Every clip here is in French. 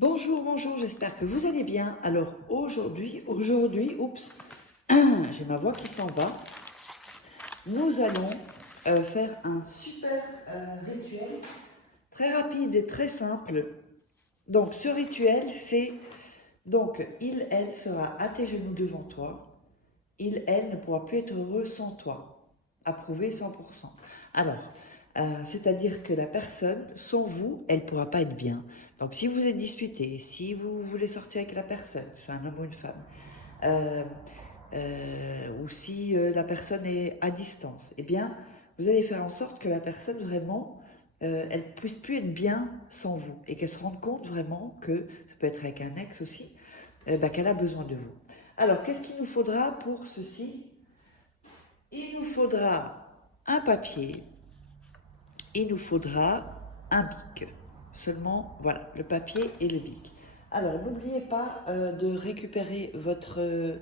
Bonjour, bonjour, j'espère que vous allez bien. Alors aujourd'hui, oups, j'ai ma voix qui s'en va. Nous allons faire un super rituel très rapide et très simple. Donc ce rituel, c'est donc elle sera à tes genoux devant toi. Elle ne pourra plus être heureux sans toi. Approuvé 100%. Alors, c'est-à-dire que la personne, sans vous, elle ne pourra pas être bien. Donc, si vous êtes disputé, si vous voulez sortir avec la personne, soit un homme ou une femme, euh, ou si la personne est à distance, eh bien, vous allez faire en sorte que la personne vraiment, elle ne puisse plus être bien sans vous et qu'elle se rende compte vraiment que, ça peut être avec un ex aussi, qu'elle a besoin de vous. Alors, qu'est-ce qu'il nous faudra pour ceci? Il nous faudra un papier, il nous faudra un bic. Seulement, voilà, le papier et le bic. Alors, n'oubliez pas de récupérer votre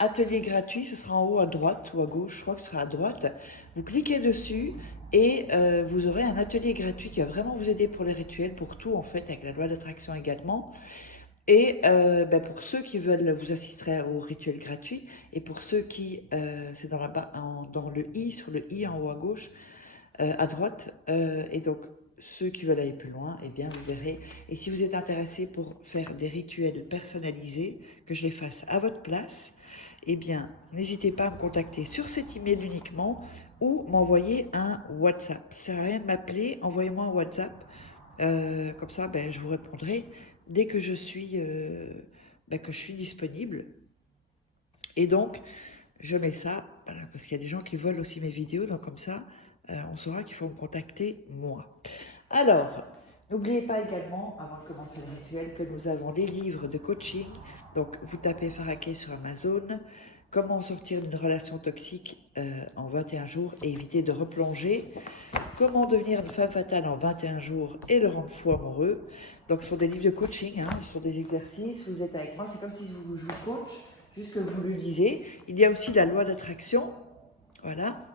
atelier gratuit, ce sera en haut à droite ou à gauche, je crois que ce sera à droite. Vous cliquez dessus et vous aurez un atelier gratuit qui va vraiment vous aider pour les rituels, pour tout en fait, avec la loi d'attraction également. Et pour ceux qui veulent, vous assisterez au rituel gratuit. Et pour ceux qui, c'est dans le i, sur le i en haut à gauche, à droite. Et donc, ceux qui veulent aller plus loin, eh bien, vous verrez. Et si vous êtes intéressé pour faire des rituels personnalisés, que je les fasse à votre place, eh bien, n'hésitez pas à me contacter sur cet email uniquement ou m'envoyer un WhatsApp. Ça sert à rien de m'appeler, envoyez-moi un WhatsApp. Comme ça, je vous répondrai dès que que je suis disponible. Et donc, je mets ça, voilà, parce qu'il y a des gens qui volent aussi mes vidéos, donc comme ça, on saura qu'il faut me contacter moi. Alors, n'oubliez pas également, avant de commencer le rituel, que nous avons les livres de coaching. Donc, vous tapez Faraké sur Amazon, comment sortir d'une relation toxique en 21 jours et éviter de replonger, comment devenir une femme fatale en 21 jours et le rendre fou amoureux. Donc, ce sont des livres de coaching, hein, ce sont des exercices, vous êtes avec moi, c'est comme si je vous coach, juste que vous le lisez. Il y a aussi la loi d'attraction, voilà,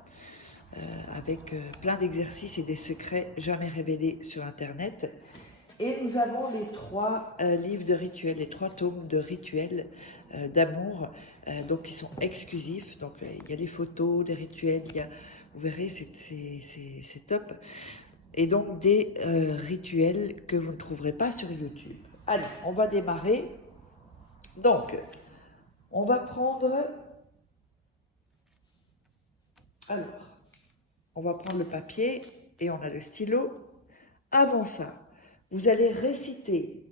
avec plein d'exercices et des secrets jamais révélés sur Internet. Et nous avons les trois livres de rituels, les trois tomes de rituels d'amour, donc qui sont exclusifs. Donc il y a les photos, les rituels, vous verrez, c'est top. Et donc des rituels que vous ne trouverez pas sur YouTube. Allez, on va démarrer. Donc, on va prendre... Alors, on va prendre le papier et on a le stylo. Avant ça, vous allez réciter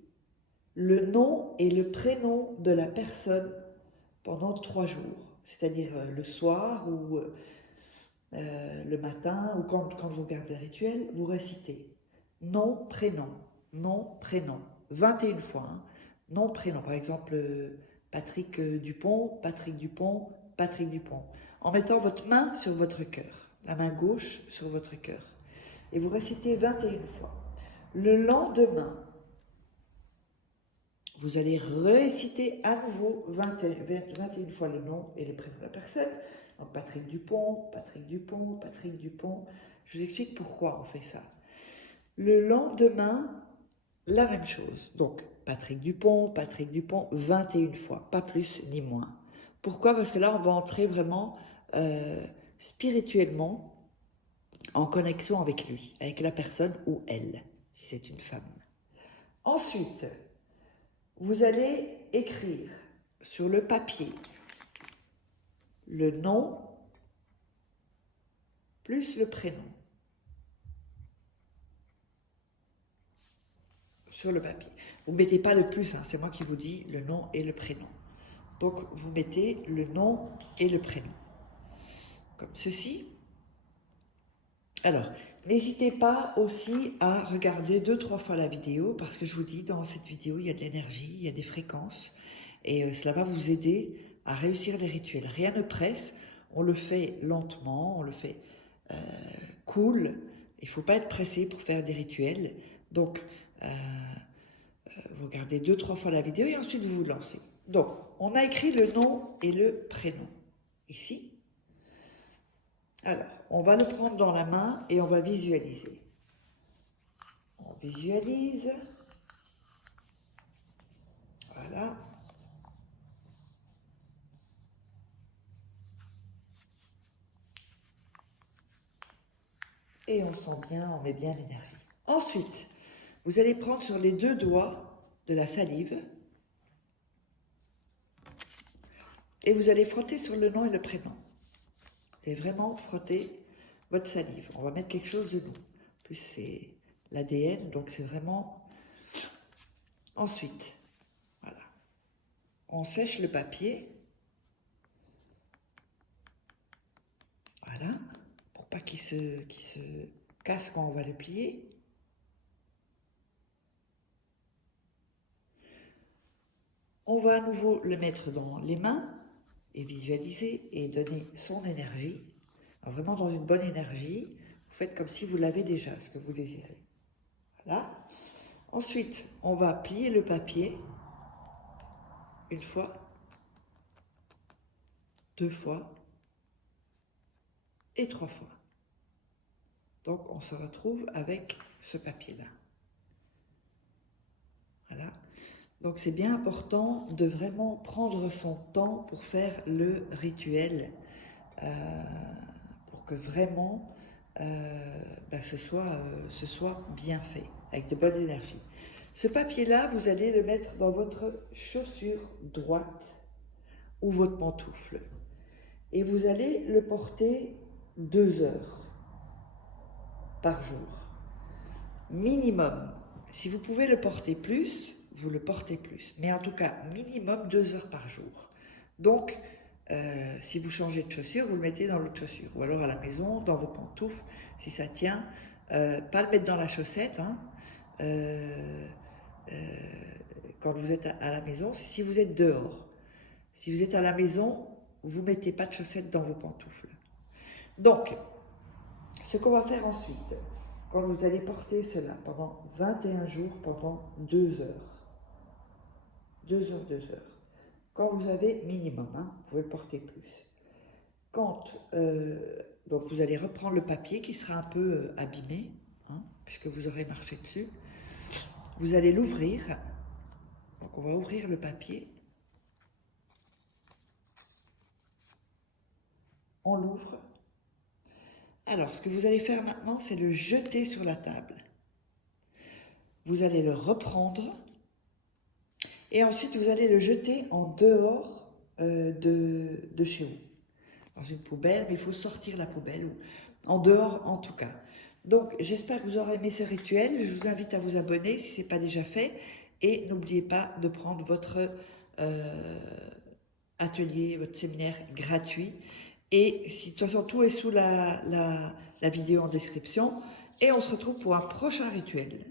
le nom et le prénom de la personne pendant 3 jours. C'est-à-dire le soir ou le matin ou quand vous regardez le rituel, vous récitez nom, prénom, nom, prénom. 21 fois. Hein. Nom, prénom. Par exemple, Patrick Dupont, Patrick Dupont, Patrick Dupont. En mettant votre main sur votre cœur, la main gauche sur votre cœur. Et vous récitez 21 fois. Le lendemain, vous allez réciter à nouveau 21 fois le nom et le prénom de la personne. Donc Patrick Dupont, Patrick Dupont, Patrick Dupont. Je vous explique pourquoi on fait ça. Le lendemain, la même chose. Donc Patrick Dupont, 21 fois, pas plus ni moins. Pourquoi? Parce que là, on va entrer vraiment spirituellement en connexion avec lui, avec la personne ou elle, si c'est une femme. Ensuite, vous allez écrire sur le papier le nom plus le prénom sur le papier. Vous ne mettez pas le plus, hein, c'est moi qui vous dis le nom et le prénom. Donc vous mettez le nom et le prénom. Comme ceci. Alors, n'hésitez pas aussi à regarder 2-3 fois la vidéo parce que je vous dis, dans cette vidéo, il y a de l'énergie, il y a des fréquences et cela va vous aider à réussir les rituels. Rien ne presse, on le fait lentement, on le fait cool. Il ne faut pas être pressé pour faire des rituels. Donc, vous regardez 2-3 fois la vidéo et ensuite vous vous lancez. Donc, on a écrit le nom et le prénom ici. Alors, on va le prendre dans la main et on va visualiser. On visualise. et on sent bien, on met bien l'énergie. Ensuite, vous allez prendre sur les 2 doigts de la salive et vous allez frotter sur le nom et le prénom. Vous allez vraiment frotter votre salive. On va mettre quelque chose de nous. En plus, c'est l'ADN, donc c'est vraiment... Ensuite, voilà. On sèche le papier. Voilà. Pour pas qu'il se casse quand on va le plier. On va à nouveau le mettre dans les mains et visualiser et donner son énergie. Alors vraiment dans une bonne énergie. Vous faites comme si vous l'avez déjà, ce que vous désirez. Voilà. Ensuite, on va plier le papier 1 fois, 2 fois et 3 fois. Donc, on se retrouve avec ce papier-là. Voilà. Donc, c'est bien important de vraiment prendre son temps pour faire le rituel, pour que vraiment ce soit bien fait, avec de bonnes énergies. Ce papier-là, vous allez le mettre dans votre chaussure droite ou votre pantoufle. Et vous allez le porter 2 heures par jour. Minimum. Si vous pouvez le porter plus, vous le portez plus. Mais en tout cas, minimum 2 heures par jour. Donc, si vous changez de chaussure, vous le mettez dans l'autre chaussure. Ou alors à la maison, dans vos pantoufles, si ça tient. Pas le mettre dans la chaussette, hein. Quand vous êtes à la maison, c'est si vous êtes dehors. Si vous êtes à la maison, vous ne mettez pas de chaussettes dans vos pantoufles. Donc, ce qu'on va faire ensuite, quand vous allez porter cela pendant 21 jours, pendant 2 heures. 2 heures, 2 heures. Quand vous avez minimum, hein, vous pouvez le porter plus. Donc vous allez reprendre le papier qui sera un peu abîmé, hein, puisque vous aurez marché dessus. Vous allez l'ouvrir. Donc on va ouvrir le papier. On l'ouvre. Alors, ce que vous allez faire maintenant, c'est le jeter sur la table. Vous allez le reprendre. Et ensuite, vous allez le jeter en dehors de chez vous. Dans une poubelle, mais il faut sortir la poubelle. En dehors, en tout cas. Donc, j'espère que vous aurez aimé ce rituel. Je vous invite à vous abonner si ce n'est pas déjà fait. Et n'oubliez pas de prendre votre atelier, votre séminaire gratuit. Et si, de toute façon, tout est sous la vidéo en description. Et on se retrouve pour un prochain rituel.